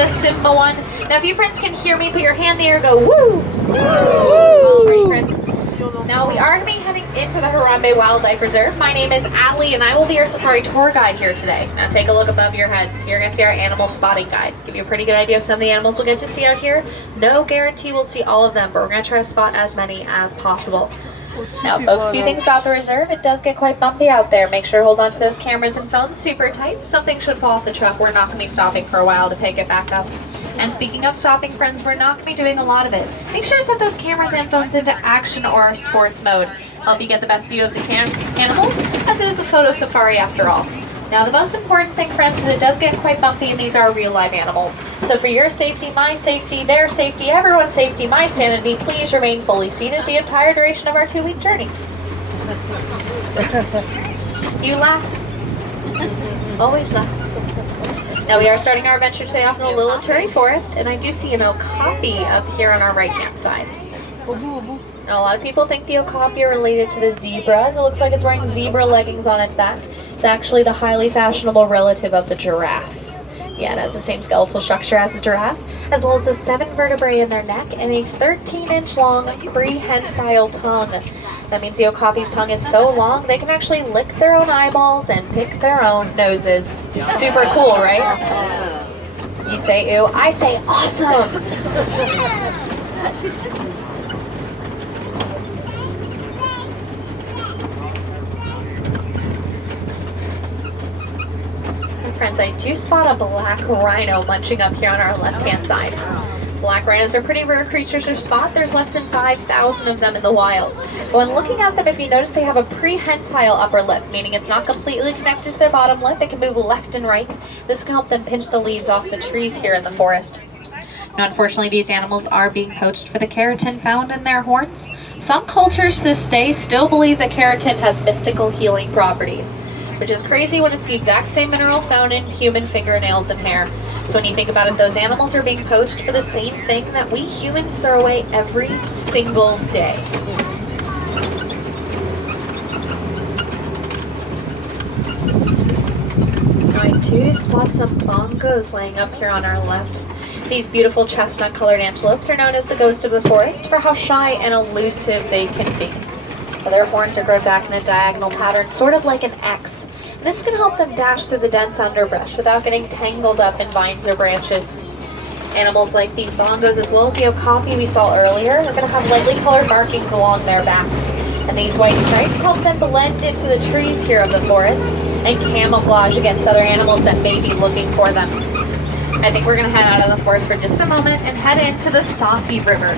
the Simba one. Now if you friends can hear me, put your hand in the air, go woo! Woo! Alrighty friends. Now we are going to be heading into the Harambe Wildlife Reserve. My name is Allie and I will be your safari tour guide here today. Now take a look above your heads. You're going to see our animal spotting guide. Give you a pretty good idea of some of the animals we'll get to see out here. No guarantee we'll see all of them, but we're going to try to spot as many as possible. Now folks, a few things about the reserve. It does get quite bumpy out there. Make sure to hold on to those cameras and phones super tight. If something should fall off the truck, we're not going to be stopping for a while to pick it back up. And speaking of stopping, friends, we're not going to be doing a lot of it. Make sure to set those cameras and phones into action or sports mode. Help you get the best view of the animals, as it is a photo safari after all. Now the most important thing, friends, is it does get quite bumpy and these are real live animals. So for your safety, my safety, their safety, everyone's safety, my sanity, please remain fully seated the entire duration of our 2-week journey. You laugh. Always laugh. Now we are starting our adventure today off in the Little Cherry Forest, and I do see an okapi up here on our right hand side. Now a lot of people think the okapi are related to the zebra, as it looks like it's wearing zebra leggings on its back. It's actually the highly fashionable relative of the giraffe. Yeah, it has the same skeletal structure as the giraffe, as well as the 7 vertebrae in their neck and a 13-inch long prehensile tongue. That means the okapi's tongue is so long they can actually lick their own eyeballs and pick their own noses. Super cool, right? You say ew, I say awesome! Friends, I do spot a black rhino munching up here on our left-hand side. Black rhinos are pretty rare creatures to spot. There's less than 5,000 of them in the wild. When looking at them, if you notice, they have a prehensile upper lip, meaning it's not completely connected to their bottom lip. It can move left and right. This can help them pinch the leaves off the trees here in the forest. Now, unfortunately, these animals are being poached for the keratin found in their horns. Some cultures to this day still believe that keratin has mystical healing properties, which is crazy when it's the exact same mineral found in human fingernails and hair. So when you think about it, those animals are being poached for the same thing that we humans throw away every single day. I do spot some bongos laying up here on our left. These beautiful chestnut-colored antelopes are known as the ghost of the forest for how shy and elusive they can be. Their horns are grown back in a diagonal pattern, sort of like an X. This can help them dash through the dense underbrush without getting tangled up in vines or branches. Animals like these bongos, as well as the okapi we saw earlier, are going to have lightly colored markings along their backs. And these white stripes help them blend into the trees here of the forest and camouflage against other animals that may be looking for them. I think we're going to head out of the forest for just a moment and head into the Safi River.